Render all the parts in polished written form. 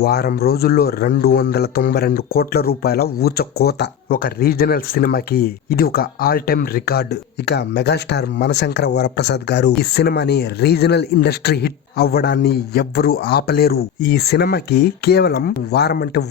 వారం రోజుల్లో 292 కోట్ల రూపాయల ఊచకోత. ఒక రీజనల్ సినిమాకి ఇది ఒక ఆల్ టైమ్ రికార్డు. ఇక మెగాస్టార్ మనశంకర వరప్రసాద్ గారు ఈ సినిమాని రీజనల్ ఇండస్ట్రీ హిట్ అవ్వడాన్ని ఎవ్వరూ ఆపలేరు. ఈ సినిమాకి కేవలం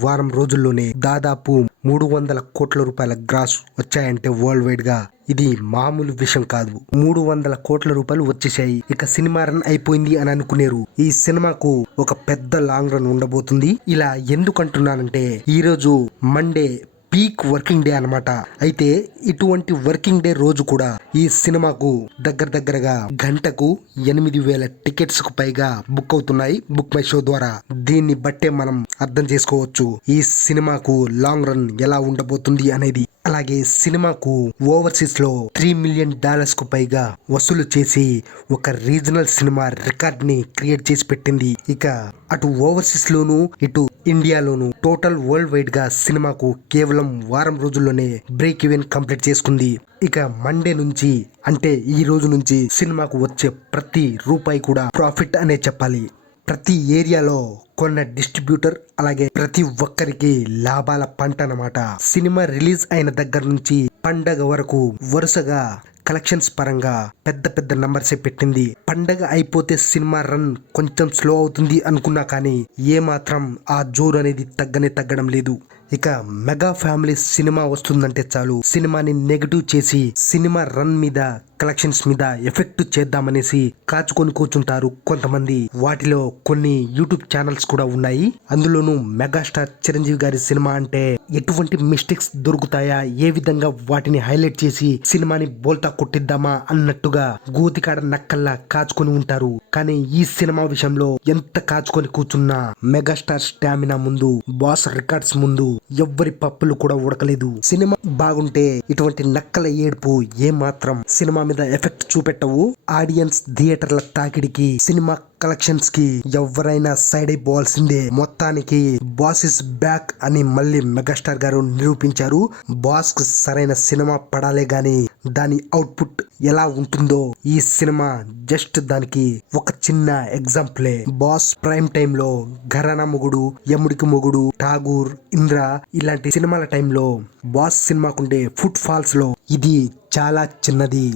వారం రోజుల్లోనే దాదాపు 300 కోట్ల రూపాయల గ్రాస్ వచ్చాయంటే వరల్డ్ వైడ్ గా ఇది మామూలు విషయం కాదు. 300 కోట్ల రూపాయలు వచ్చేసాయి. ఇక సినిమా రన్ అయిపోయింది అని అనుకునేరు. ఈ సినిమాకు ఒక పెద్ద లాంగ్ రన్ ఉండబోతుంది. ఇలా ఎందుకు అంటున్నానంటే ఈ రోజు మండే పీక్ వర్కింగ్ డే అన్నమాట. అయితే ఇటువంటి వర్కింగ్ డే రోజు కూడా ఈ సినిమాకు దగ్గరగా గంటకు 8,000 టికెట్స్ కు పైగా బుక్ అవుతున్నాయి బుక్ మై షో ద్వారా. దీన్ని బట్టే మనం అర్థం చేసుకోవచ్చు ఈ సినిమాకు లాంగ్ రన్ ఎలా ఉండబోతుంది అనేది. అలాగే సినిమాకు ఓవర్సీస్ లో $3 మిలియన్ కు పైగా వసూలు చేసి ఒక రీజనల్ సినిమా రికార్డ్ ని క్రియేట్ చేసి పెట్టింది. ఇక అటు ఓవర్సీస్ లోను ఇటు ఇండియాలోను టోటల్ వరల్డ్ వైడ్ గా సినిమాకు కేవలం వారం రోజుల్లోనే బ్రేక్ ఈవెన్ కంప్లీట్ చేసుకుంది. ఇక మండే నుంచి అంటే ఈ రోజు నుంచి సినిమాకు వచ్చే ప్రతి రూపాయి కూడా ప్రాఫిట్ అనే చెప్పాలి. ప్రతి ఏరియాలో కొన్న డిస్ట్రిబ్యూటర్ అలాగే ప్రతి ఒక్కరికి లాభాల పంట అన్నమాట. సినిమా రిలీజ్ అయిన దగ్గర నుంచి పండగ వరకు వరుసగా కలెక్షన్స్ పరంగా పెద్ద నంబర్సే పెట్టింది. పండగ అయిపోతే సినిమా రన్ కొంచెం స్లో అవుతుంది అనుకున్నా కానీ ఏమాత్రం ఆ జోరు అనేది తగ్గడం లేదు. ఇక మెగా ఫ్యామిలీ సినిమా వస్తుందంటే చాలు సినిమాని నెగటివ్ చేసి సినిమా రన్ మీద కలెక్షన్స్ మీద ఎఫెక్ట్ చేద్దామనేసి కాచుకొని కూర్చుంటారు కొంతమంది. వాటిలో కొన్ని యూట్యూబ్ ఛానల్స్ కూడా ఉన్నాయి. అందులోనూ మెగాస్టార్ చిరంజీవి గారి సినిమా అంటే ఎటువంటి మిస్టేక్స్ దొరుకుతాయా, ఏ విధంగా వాటిని హైలైట్ చేసి సినిమాని బోల్తా కొట్టిద్దామా అన్నట్టుగా గోతికాడ నక్కల్లా కాచుకొని ఉంటారు. కానీ ఈ సినిమా విషయంలో ఎంత కాచుకొని కూర్చున్నా మెగాస్టార్ స్టామినా ముందు, బాస్ రికార్డ్స్ ముందు ఎవ్వరి పప్పులు కూడా ఉడకలేదు. సినిమా బాగుంటే ఇటువంటి నక్కల ఏడుపు ఏ మాత్రం సినిమా మీద ఎఫెక్ట్ చూపెట్టవు. ఆడియన్స్ థియేటర్ల తాకిడికి సినిమా కలెక్షన్స్ కి ఎవరైనా సైడ్ అయిపోవాల్సిందే. మొత్తానికి బాస్ ఇస్ బ్యాక్ అని మళ్ళీ మెగాస్టార్ గారు నిరూపించారు. బాస్ కు సరైన సినిమా పడాలే గాని దాని అవుట్పుట్ ఎలా ఉంటుందో ఈ సినిమా జస్ట్ దానికి ఒక చిన్న ఎగ్జాంపులే. బాస్ ప్రైమ్ టైమ్ లో ఘరానా మొగుడు, యముడికి మొగుడు, ఠాగూర్, ఇంద్ర ఇలాంటి సినిమాల టైంలో బాస్ సినిమాకుండే ఫుట్ ఫాల్స్ లో ఇది చాలా చిన్నది.